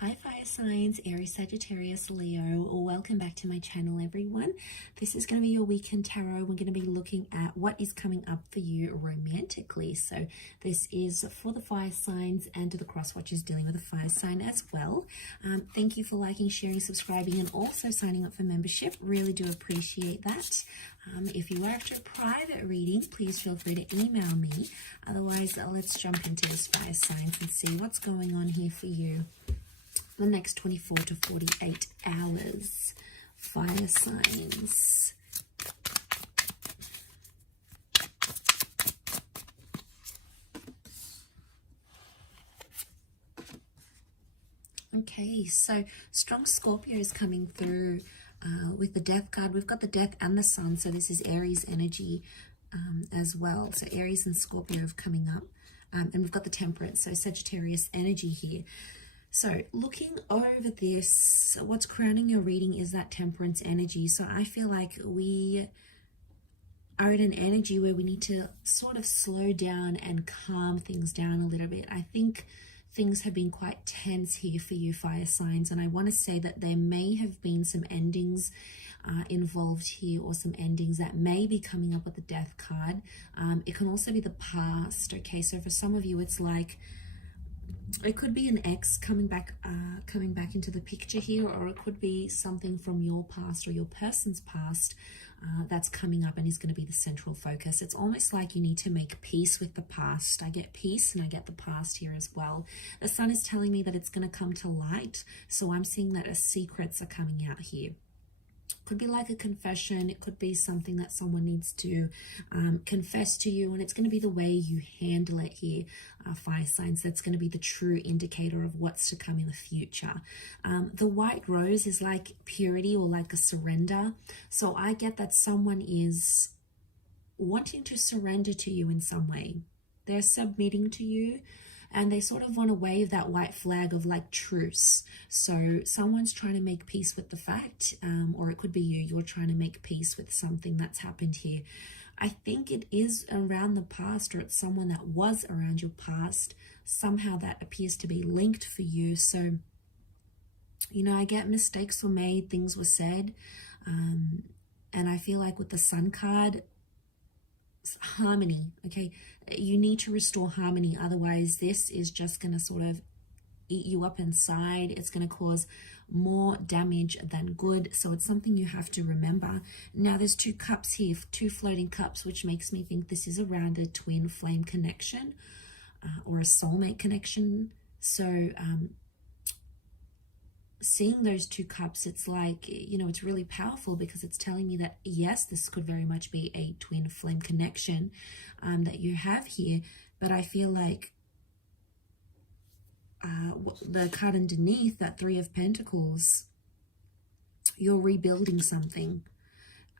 Hi fire signs, Aries, Sagittarius, Leo. Welcome back to my channel, everyone. This is going to be your weekend tarot. We're going to be looking at what is coming up for you romantically. So this is for the fire signs and the cross watchers dealing with a fire sign as well. Thank you for liking, sharing, subscribing, and also signing up for membership. Really do appreciate that. If you are after a private reading, please feel free to email me. Otherwise, let's jump into this fire signs and see what's going on here for you the next 24 to 48 hours. Fire signs. Okay, so strong Scorpio is coming through with the death card. We've got the death and the sun, so this is Aries energy as well. So Aries and Scorpio are coming up. And we've got the temperance, so Sagittarius energy here. So looking over this, what's crowning your reading is that temperance energy. So I feel like we are in an energy where we need to sort of slow down and calm things down a little bit. I think things have been quite tense here for you fire signs, and I want to say that there may have been some endings involved here, or some endings that may be coming up with the death card. It can also be the past. Okay, so for some of you it's like it could be an ex coming back into the picture here, or it could be something from your past or your person's past that's coming up and is going to be the central focus. It's almost like you need to make peace with the past. I get peace and I get the past here as well. The sun is telling me that it's going to come to light, so I'm seeing that secrets are coming out here. Could be like a confession. It could be something that someone needs to confess to you, and it's going to be the way you handle it here, fire signs. That's going to be the true indicator of what's to come in the future. The white rose is like purity or like a surrender. So I get that someone is wanting to surrender to you in some way. They're submitting to you, and they sort of want to wave that white flag of like truce. So someone's trying to make peace with the fact, or it could be you're trying to make peace with something that's happened here. I think it is around the past, or it's someone that was around your past. Somehow that appears to be linked for you. So, you know, I get mistakes were made, things were said. And I feel like with the sun card, harmony, okay, you need to restore harmony, otherwise this is just going to sort of eat you up inside. It's going to cause more damage than good, so it's something you have to remember. Now there's two cups here, two floating cups, which makes me think this is around a twin flame connection or a soulmate connection. So seeing those two cups, it's like, you know, it's really powerful because it's telling me that yes, this could very much be a twin flame connection that you have here. But I feel like the card underneath, that Three of Pentacles, you're rebuilding something.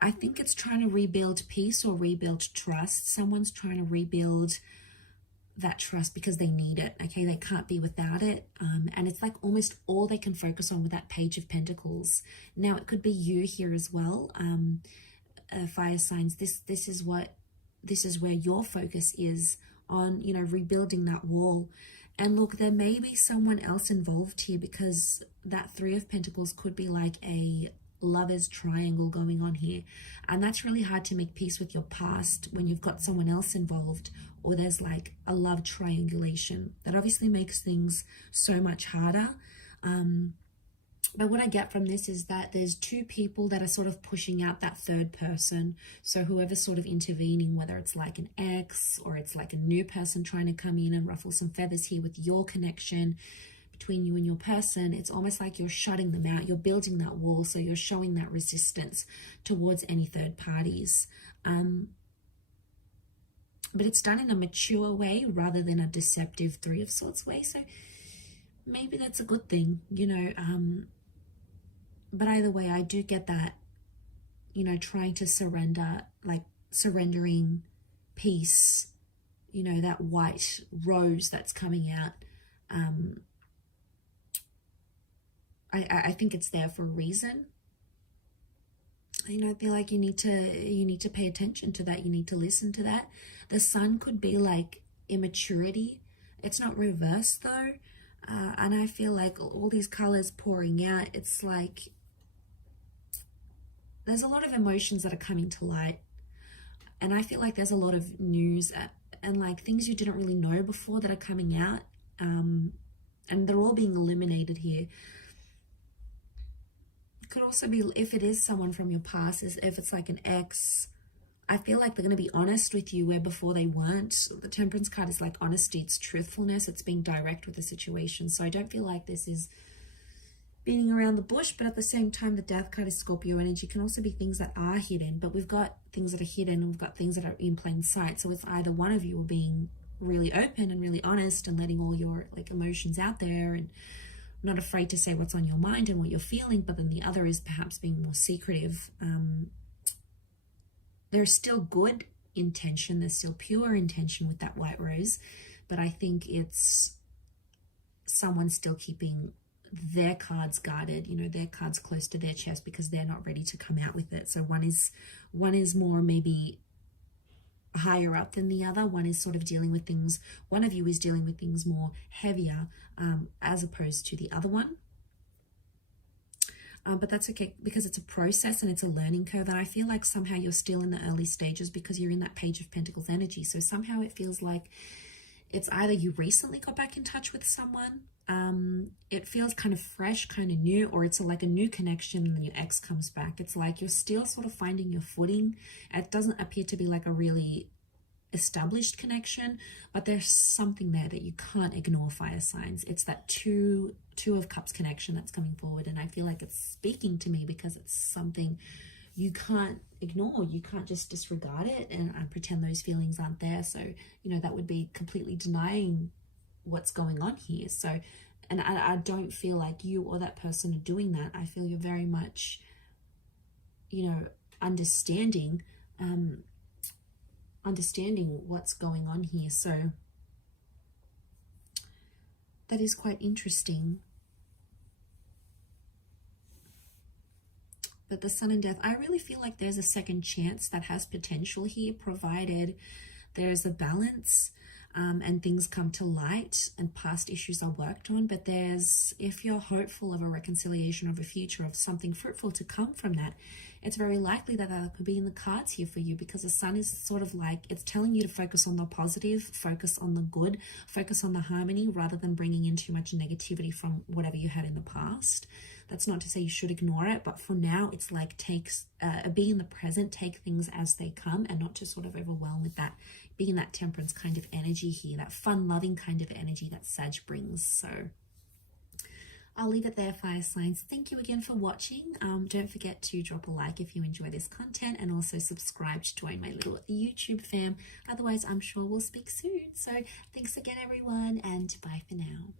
I think it's trying to rebuild peace or rebuild trust. Someone's trying to rebuild that trust because they need it. Okay, they can't be without it, and it's like almost all they can focus on with that Page of Pentacles. Now it could be you here as well, fire signs. This is where your focus is on, you know, rebuilding that wall. And look, there may be someone else involved here, because that Three of Pentacles could be like a lover's triangle going on here, and that's really hard to make peace with your past when you've got someone else involved, or there's like a love triangulation. That obviously makes things so much harder. But what I get from this is that there's two people that are sort of pushing out that third person. So whoever's sort of intervening, whether it's like an ex or it's like a new person trying to come in and ruffle some feathers here with your connection between you and your person, it's almost like you're shutting them out. You're building that wall, so you're showing that resistance towards any third parties. But it's done in a mature way rather than a deceptive Three of Swords way. So maybe that's a good thing, you know. But either way, I do get that, you know, trying to surrender, like surrendering peace, you know, that white rose that's coming out. I think it's there for a reason. You know, I feel like you need to pay attention to that. You need to listen to that. The sun could be like immaturity. It's not reversed though. And I feel like all these colors pouring out, it's like there's a lot of emotions that are coming to light. And I feel like there's a lot of news and like things you didn't really know before that are coming out. And they're all being illuminated here. It could also be, if it is someone from your past, if it's like an ex, I feel like they're going to be honest with you where before they weren't. The Temperance card is like honesty, it's truthfulness, it's being direct with the situation. So I don't feel like this is beating around the bush, but at the same time, the Death card is Scorpio energy. Can also be things that are hidden, but we've got things that are hidden and we've got things that are in plain sight. So it's either one of you are being really open and really honest and letting all your like emotions out there and not afraid to say what's on your mind and what you're feeling, but then the other is perhaps being more secretive. There's still good intention, there's still pure intention with that white rose, but I think it's someone still keeping their cards guarded, you know, their cards close to their chest because they're not ready to come out with it. So one is more maybe higher up than the other. One is sort of dealing with things, one of you is dealing with things more heavier as opposed to the other one. But that's okay because it's a process and it's a learning curve. And I feel like somehow you're still in the early stages because you're in that Page of Pentacles energy. So somehow it feels like it's either you recently got back in touch with someone, it feels kind of fresh, kind of new, or it's like a new connection and then your ex comes back. It's like you're still sort of finding your footing. It doesn't appear to be like a really established connection, but there's something there that you can't ignore, fire signs. It's that two of cups connection that's coming forward, and I feel like it's speaking to me because it's something you can't ignore. You can't just disregard it and pretend those feelings aren't there. So, you know, that would be completely denying what's going on here. So, and I don't feel like you or that person are doing that. I feel you're very much, you know, understanding what's going on here. So that is quite interesting. But the Sun and Death, I really feel like there's a second chance that has potential here, provided there's a balance and things come to light and past issues are worked on. But if you're hopeful of a reconciliation, of a future, of something fruitful to come from that, it's very likely that that could be in the cards here for you, because the Sun is sort of like, it's telling you to focus on the positive, focus on the good, focus on the harmony, rather than bringing in too much negativity from whatever you had in the past. That's not to say you should ignore it, but for now, it's like be in the present, take things as they come, and not to sort of overwhelm with that, being that Temperance kind of energy here, that fun, loving kind of energy that Sag brings. So I'll leave it there, fire signs. Thank you again for watching. Don't forget to drop a like if you enjoy this content, and also subscribe to join my little YouTube fam. Otherwise, I'm sure we'll speak soon. So thanks again, everyone, and bye for now.